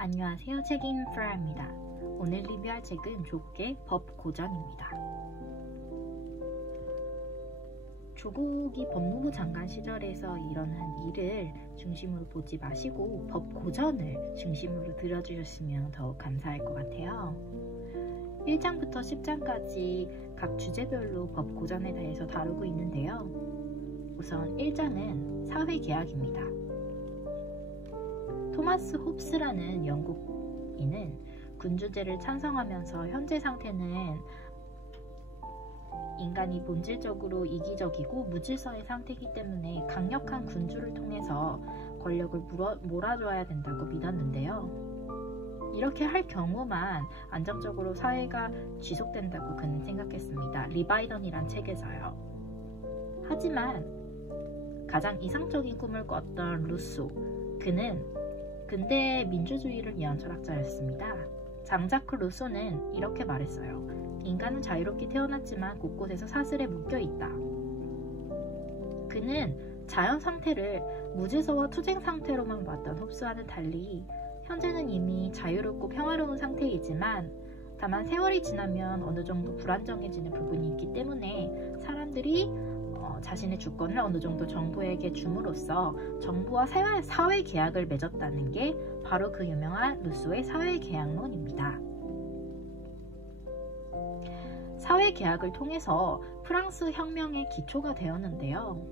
안녕하세요. 책임 프라입니다. 오늘 리뷰할 책은 조국의 법고전입니다. 조국이 법무부 장관 시절에서 일어난 일을 중심으로 보지 마시고 법고전을 중심으로 들어주셨으면 더욱 감사할 것 같아요. 1장부터 10장까지 각 주제별로 법고전에 대해서 다루고 있는데요. 우선 1장은 사회계약입니다. 토마스 홉스라는 영국인은 군주제를 찬성하면서 현재 상태는 인간이 본질적으로 이기적이고 무질서의 상태이기 때문에 강력한 군주를 통해서 권력을 몰아줘야 된다고 믿었는데요. 이렇게 할 경우만 안정적으로 사회가 지속된다고 그는 생각했습니다. 리바이던이란 책에서요. 하지만 가장 이상적인 꿈을 꿨던 루소, 그는 근대의 민주주의를 위한 철학자였습니다. 장자크 루소는 이렇게 말했어요. 인간은 자유롭게 태어났지만 곳곳에서 사슬에 묶여있다. 그는 자연 상태를 무질서와 투쟁 상태로만 봤던 홉스와는 달리 현재는 이미 자유롭고 평화로운 상태이지만 다만 세월이 지나면 어느 정도 불안정해지는 부분이 있기 때문에 사람들이 자신의 주권을 어느 정도 정부에게 줌으로써 정부와 사회 계약을 맺었다는 게 바로 그 유명한 루소의 사회 계약론입니다. 사회 계약을 통해서 프랑스 혁명의 기초가 되었는데요.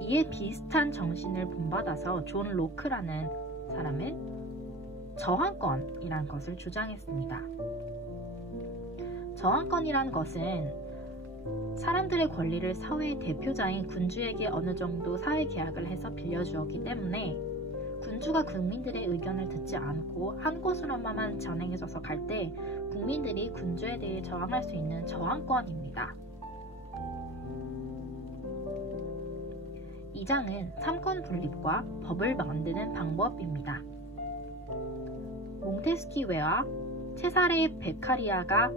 이에 비슷한 정신을 본받아서 존 로크라는 사람은 저항권이란 것을 주장했습니다. 저항권이란 것은 사람들의 권리를 사회의 대표자인 군주에게 어느 정도 사회 계약을 해서 빌려주었기 때문에 군주가 국민들의 의견을 듣지 않고 한 곳으로만 전행해져서 갈 때 국민들이 군주에 대해 저항할 수 있는 저항권입니다. 2장은 삼권 분립과 법을 만드는 방법입니다. 몽테스키웨와 체사레 베카리아가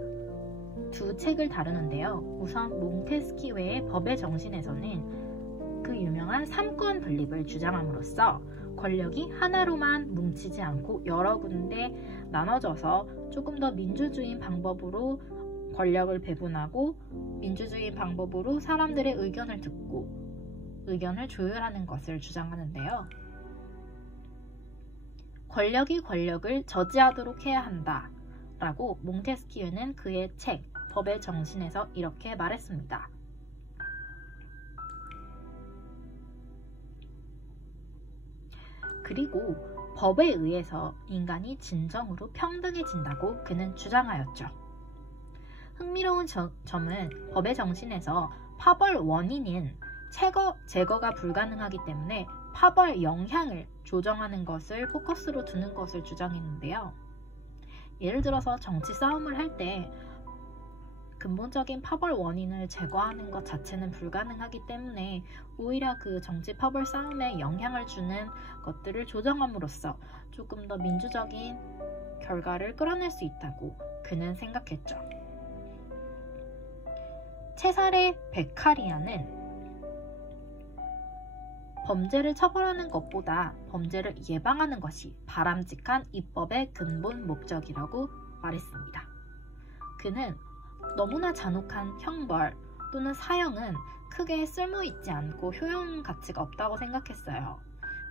두 책을 다루는데요. 우선 몽테스키웨의 법의 정신에서는 그 유명한 삼권 분립을 주장함으로써 권력이 하나로만 뭉치지 않고 여러 군데 나눠져서 조금 더 민주주의인 방법으로 권력을 배분하고 민주주의인 방법으로 사람들의 의견을 듣고 의견을 조율하는 것을 주장하는데요. 권력이 권력을 저지하도록 해야 한다 라고 몽테스키웨는 그의 책 법의 정신에서 이렇게 말했습니다. 그리고 법에 의해서 인간이 진정으로 평등해진다고 그는 주장하였죠. 흥미로운 점은 법의 정신에서 파벌 원인인 제거가 불가능하기 때문에 파벌 영향을 조정하는 것을 포커스로 두는 것을 주장했는데요. 예를 들어서 정치 싸움을 할 때 근본적인 파벌 원인을 제거하는 것 자체는 불가능하기 때문에 오히려 그 정치 파벌 싸움에 영향을 주는 것들을 조정함으로써 조금 더 민주적인 결과를 끌어낼 수 있다고 그는 생각했죠. 체사레 베카리아는 범죄를 처벌하는 것보다 범죄를 예방하는 것이 바람직한 입법의 근본 목적이라고 말했습니다. 그는 너무나 잔혹한 형벌 또는 사형은 크게 쓸모있지 않고 효용 가치가 없다고 생각했어요.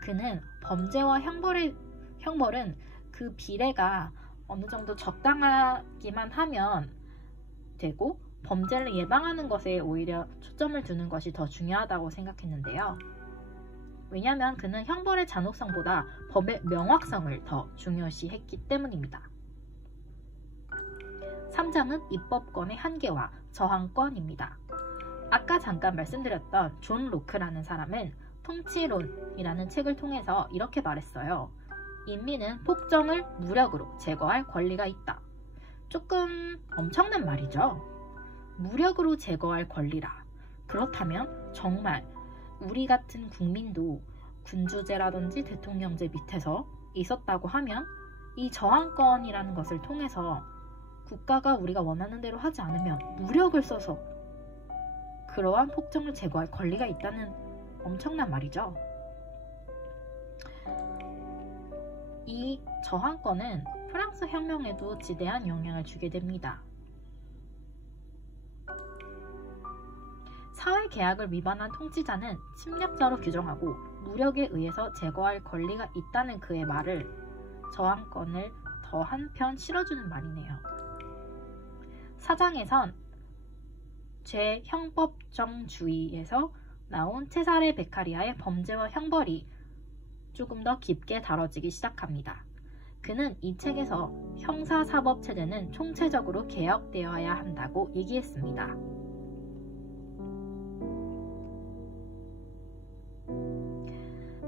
그는 범죄와 형벌은 그 비례가 어느 정도 적당하기만 하면 되고 범죄를 예방하는 것에 오히려 초점을 두는 것이 더 중요하다고 생각했는데요. 왜냐하면 그는 형벌의 잔혹성보다 법의 명확성을 더 중요시했기 때문입니다. 3장은 입법권의 한계와 저항권입니다. 아까 잠깐 말씀드렸던 존 로크라는 사람은 통치론이라는 책을 통해서 이렇게 말했어요. 인민은 폭정을 무력으로 제거할 권리가 있다. 조금 엄청난 말이죠. 무력으로 제거할 권리라. 그렇다면 정말 우리 같은 국민도 군주제라든지 대통령제 밑에서 있었다고 하면 이 저항권이라는 것을 통해서 국가가 우리가 원하는 대로 하지 않으면 무력을 써서 그러한 폭정을 제거할 권리가 있다는 엄청난 말이죠. 이 저항권은 프랑스 혁명에도 지대한 영향을 주게 됩니다. 사회계약을 위반한 통치자는 침략자로 규정하고 무력에 의해서 제거할 권리가 있다는 그의 말을 저항권을 더 한편 실어주는 말이네요. 사장에선 죄형법정주의에서 나온 체사레 베카리아의 범죄와 형벌이 조금 더 깊게 다뤄지기 시작합니다. 그는 이 책에서 형사사법체제는 총체적으로 개혁되어야 한다고 얘기했습니다.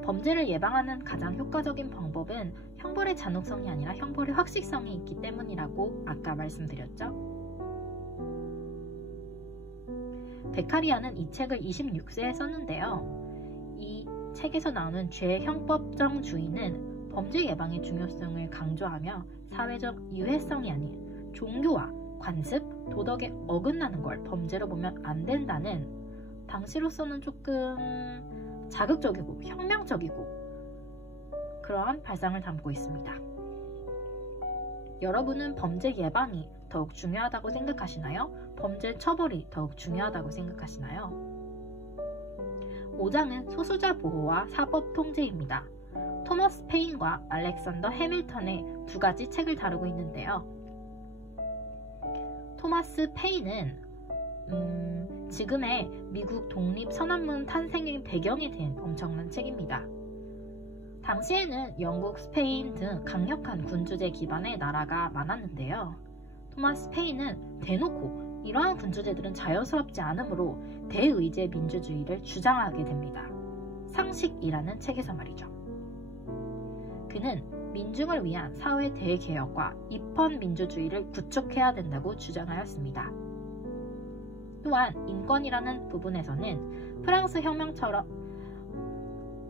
범죄를 예방하는 가장 효과적인 방법은 형벌의 잔혹성이 아니라 형벌의 확실성이 있기 때문이라고 아까 말씀드렸죠. 베카리아는 이 책을 26세에 썼는데요. 이 책에서 나오는 죄형법정주의는 범죄 예방의 중요성을 강조하며 사회적 유해성이 아닌 종교와 관습, 도덕에 어긋나는 걸 범죄로 보면 안 된다는 당시로서는 조금 자극적이고 혁명적이고 그러한 발상을 담고 있습니다. 여러분은 범죄 예방이 더욱 중요하다고 생각하시나요? 범죄 처벌이 더욱 중요하다고 생각하시나요? 5장은 소수자 보호와 사법 통제입니다. 토머스 페인과 알렉산더 해밀턴의 두 가지 책을 다루고 있는데요. 토마스 페인은 지금의 미국 독립선언문 탄생의 배경이 된 엄청난 책입니다. 당시에는 영국, 스페인 등 강력한 군주제 기반의 나라가 많았는데요. 토마스 페인은 대놓고 이러한 군주제들은 자연스럽지 않으므로 대의제 민주주의를 주장하게 됩니다. 상식이라는 책에서 말이죠. 그는 민중을 위한 사회 대개혁과 입헌 민주주의를 구축해야 된다고 주장하였습니다. 또한 인권이라는 부분에서는 프랑스 혁명처럼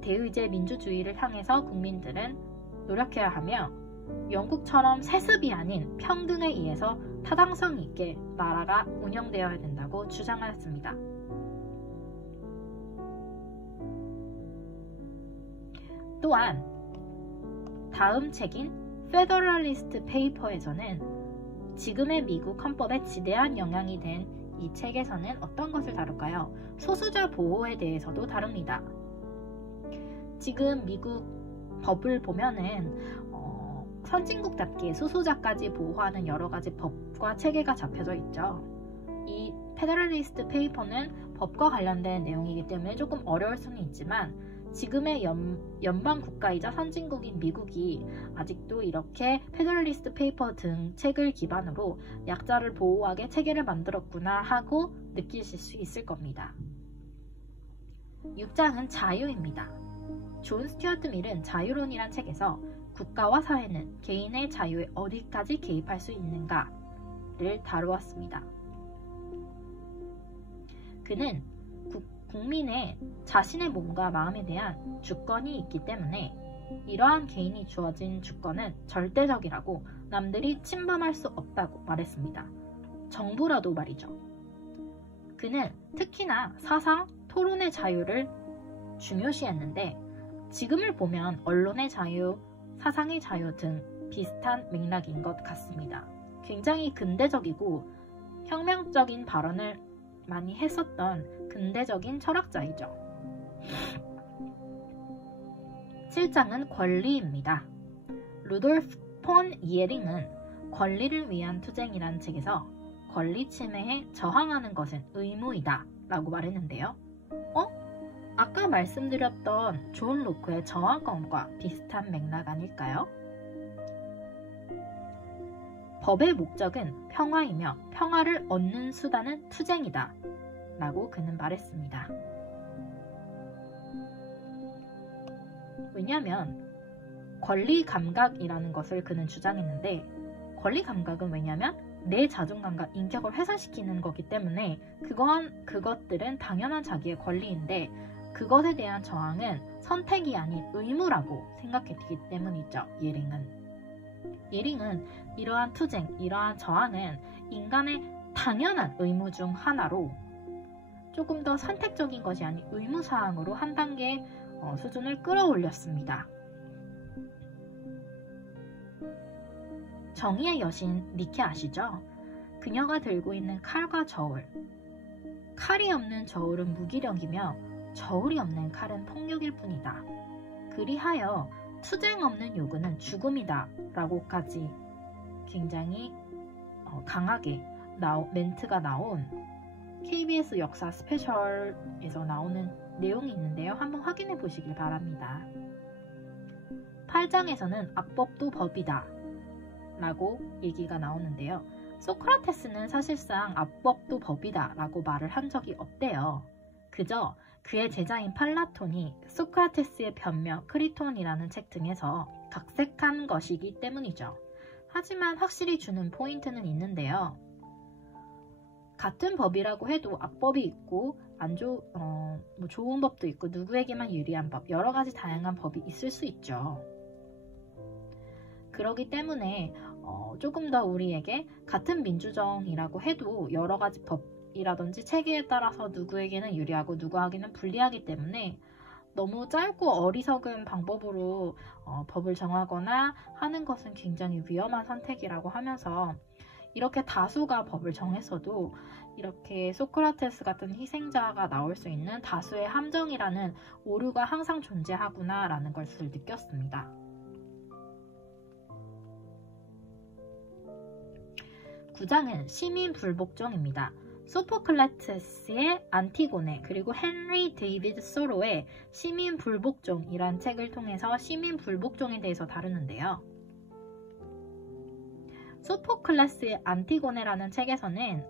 대의제 민주주의를 향해서 국민들은 노력해야 하며 영국처럼 세습이 아닌 평등에 의해서 타당성 있게 나라가 운영되어야 된다고 주장하였습니다. 또한 다음 책인 페더럴리스트 페이퍼에서는 지금의 미국 헌법에 지대한 영향이 된 이 책에서는 어떤 것을 다룰까요? 소수자 보호에 대해서도 다룹니다. 지금 미국 법을 보면은 선진국답게 소수자까지 보호하는 여러 가지 법과 체계가 잡혀져 있죠. 이 페더럴리스트 페이퍼는 법과 관련된 내용이기 때문에 조금 어려울 수는 있지만 지금의 연방 국가이자 선진국인 미국이 아직도 이렇게 페더럴리스트 페이퍼 등 책을 기반으로 약자를 보호하게 체계를 만들었구나 하고 느끼실 수 있을 겁니다. 6장은 자유입니다. 존 스튜어트 밀은 자유론이란 책에서 국가와 사회는 개인의 자유에 어디까지 개입할 수 있는가를 다루었습니다. 그는 국민의 자신의 몸과 마음에 대한 주권이 있기 때문에 이러한 개인이 주어진 주권은 절대적이라고 남들이 침범할 수 없다고 말했습니다. 정부라도 말이죠. 그는 특히나 사상, 토론의 자유를 중요시했는데 지금을 보면 언론의 자유, 사상의 자유 등 비슷한 맥락인 것 같습니다. 굉장히 근대적이고 혁명적인 발언을 많이 했었던 근대적인 철학자이죠. 7장은 권리입니다. 루돌프 폰 이에링은 권리를 위한 투쟁이라는 책에서 권리 침해에 저항하는 것은 의무이다 라고 말했는데요. 아까 말씀드렸던 존 로크의 저항권과 비슷한 맥락 아닐까요? 법의 목적은 평화이며 평화를 얻는 수단은 투쟁이다 라고 그는 말했습니다. 왜냐하면 권리 감각이라는 것을 그는 주장했는데 권리 감각은 왜냐하면 내 자존감과 인격을 훼손시키는 거기 때문에 그것들은 당연한 자기의 권리인데 그것에 대한 저항은 선택이 아닌 의무라고 생각했기 때문이죠. 예링은 이러한 투쟁, 이러한 저항은 인간의 당연한 의무 중 하나로 조금 더 선택적인 것이 아닌 의무사항으로 한 단계 수준을 끌어올렸습니다. 정의의 여신 니케 아시죠? 그녀가 들고 있는 칼과 저울. 칼이 없는 저울은 무기력이며 저울이 없는 칼은 폭력일 뿐이다. 그리하여 투쟁 없는 요구는 죽음이다 라고까지 굉장히 강하게 멘트가 나온 KBS 역사 스페셜에서 나오는 내용이 있는데요. 한번 확인해 보시길 바랍니다. 8장에서는 악법도 법이다 라고 얘기가 나오는데요. 소크라테스는 사실상 악법도 법이다 라고 말을 한 적이 없대요. 그저 그의 제자인 팔라톤이 소크라테스의 변명 크리톤이라는 책 등에서 각색한 것이기 때문이죠. 하지만 확실히 주는 포인트는 있는데요. 같은 법이라고 해도 악법이 있고 좋은 법도 있고 누구에게만 유리한 법, 여러 가지 다양한 법이 있을 수 있죠. 그렇기 때문에 조금 더 우리에게 같은 민주정이라고 해도 여러 가지 법이라든지 체계에 따라서 누구에게는 유리하고 누구에게는 불리하기 때문에 너무 짧고 어리석은 방법으로 법을 정하거나 하는 것은 굉장히 위험한 선택이라고 하면서 이렇게 다수가 법을 정했어도 이렇게 소크라테스 같은 희생자가 나올 수 있는 다수의 함정이라는 오류가 항상 존재하구나 라는 것을 느꼈습니다. 9장은 시민 불복종입니다. 소포클라테스의 안티고네 그리고 헨리 데이비드 소로의 시민 불복종이란 책을 통해서 시민 불복종에 대해서 다루는데요. 소포클레스의 안티고네라는 책에서는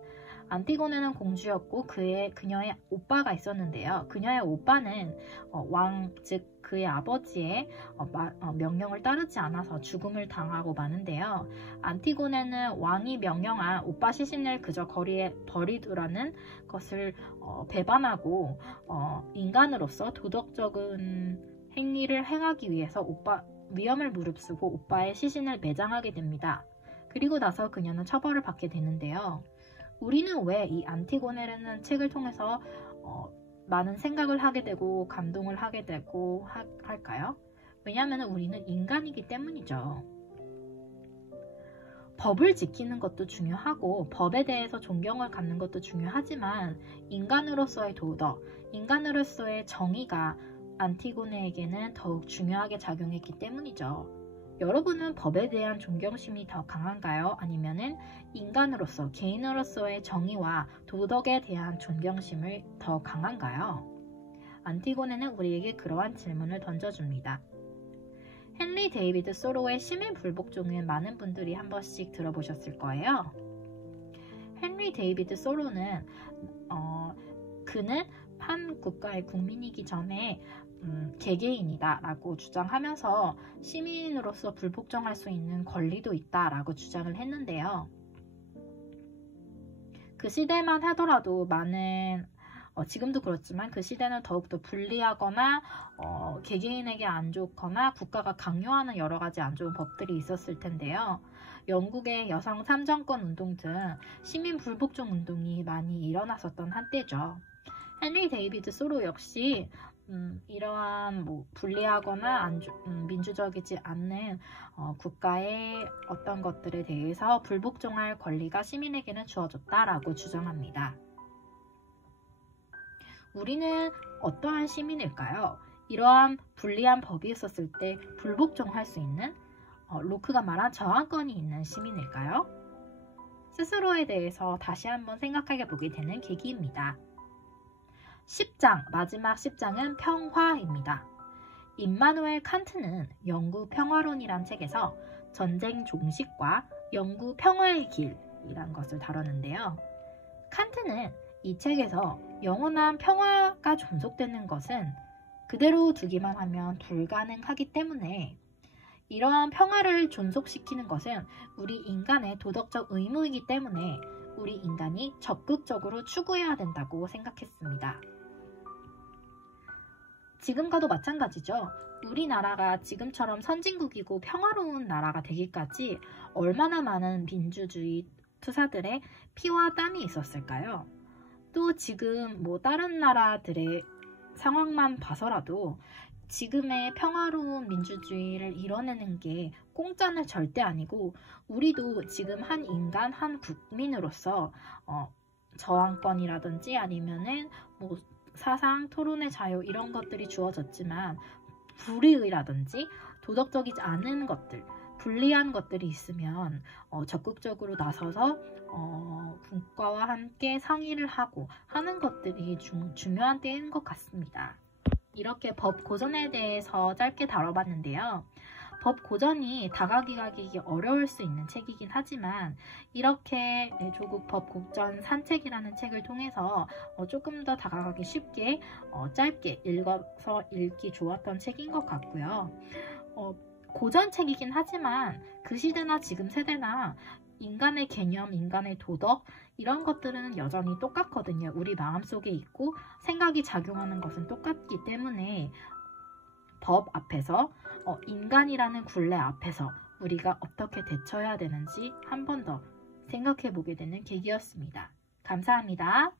안티고네는 공주였고 그녀의 오빠가 있었는데요. 그녀의 오빠는 왕, 즉 그의 아버지의 명령을 따르지 않아서 죽음을 당하고 마는데요. 안티고네는 왕이 명령한 오빠 시신을 그저 거리에 버리두라는 것을 배반하고 인간으로서 도덕적인 행위를 행하기 위해서 위험을 무릅쓰고 오빠의 시신을 매장하게 됩니다. 그리고 나서 그녀는 처벌을 받게 되는데요. 우리는 왜 이 안티고네라는 책을 통해서 많은 생각을 하게 되고 감동을 하게 되고 할까요? 왜냐하면 우리는 인간이기 때문이죠. 법을 지키는 것도 중요하고 법에 대해서 존경을 갖는 것도 중요하지만 인간으로서의 도덕, 인간으로서의 정의가 안티고네에게는 더욱 중요하게 작용했기 때문이죠. 여러분은 법에 대한 존경심이 더 강한가요? 아니면은 인간으로서, 개인으로서의 정의와 도덕에 대한 존경심을 더 강한가요? 안티고네는 우리에게 그러한 질문을 던져줍니다. 헨리 데이비드 소로의 시민 불복종은 많은 분들이 한 번씩 들어보셨을 거예요. 헨리 데이비드 소로는 그는 한 국가의 국민이기 전에 개개인이다 라고 주장하면서 시민으로서 불복종할 수 있는 권리도 있다 라고 주장을 했는데요. 그 시대만 하더라도 많은 지금도 그렇지만 그 시대는 더욱더 불리하거나 개개인에게 안 좋거나 국가가 강요하는 여러 가지 안 좋은 법들이 있었을 텐데요. 영국의 여성 참정권 운동 등 시민 불복종 운동이 많이 일어났었던 한때죠. 헨리 데이비드 소로 역시 이러한 불리하거나 민주적이지 않는 국가의 어떤 것들에 대해서 불복종할 권리가 시민에게는 주어졌다라고 주장합니다. 우리는 어떠한 시민일까요? 이러한 불리한 법이 있었을 때 불복종할 수 있는 로크가 말한 저항권이 있는 시민일까요? 스스로에 대해서 다시 한번 생각하게 보게 되는 계기입니다. 10장, 마지막 10장은 평화입니다. 임마누엘 칸트는 영구 평화론이란 책에서 전쟁 종식과 영구 평화의 길이란 것을 다뤘는데요. 칸트는 이 책에서 영원한 평화가 존속되는 것은 그대로 두기만 하면 불가능하기 때문에 이러한 평화를 존속시키는 것은 우리 인간의 도덕적 의무이기 때문에 우리 인간이 적극적으로 추구해야 된다고 생각했습니다. 지금과도 마찬가지죠. 우리나라가 지금처럼 선진국이고 평화로운 나라가 되기까지 얼마나 많은 민주주의 투사들의 피와 땀이 있었을까요? 또 지금 다른 나라들의 상황만 봐서라도 지금의 평화로운 민주주의를 이뤄내는 게 공짜는 절대 아니고 우리도 지금 한 인간, 한 국민으로서 저항권이라든지 아니면은 뭐 사상, 토론의 자유 이런 것들이 주어졌지만 불의라든지 도덕적이지 않은 것들, 불리한 것들이 있으면 적극적으로 나서서 국가와 함께 상의를 하고 하는 것들이 중요한 때인 것 같습니다. 이렇게 법 고전에 대해서 짧게 다뤄봤는데요. 법 고전이 다가가기 어려울 수 있는 책이긴 하지만 이렇게 조국 법 고전 산책이라는 책을 통해서 조금 더 다가가기 쉽게 짧게 읽어서 읽기 좋았던 책인 것 같고요. 고전 책이긴 하지만 그 시대나 지금 세대나 인간의 개념, 인간의 도덕 이런 것들은 여전히 똑같거든요. 우리 마음속에 있고 생각이 작용하는 것은 똑같기 때문에 법 앞에서 인간이라는 굴레 앞에서 우리가 어떻게 대처해야 되는지 한 번 더 생각해 보게 되는 계기였습니다. 감사합니다.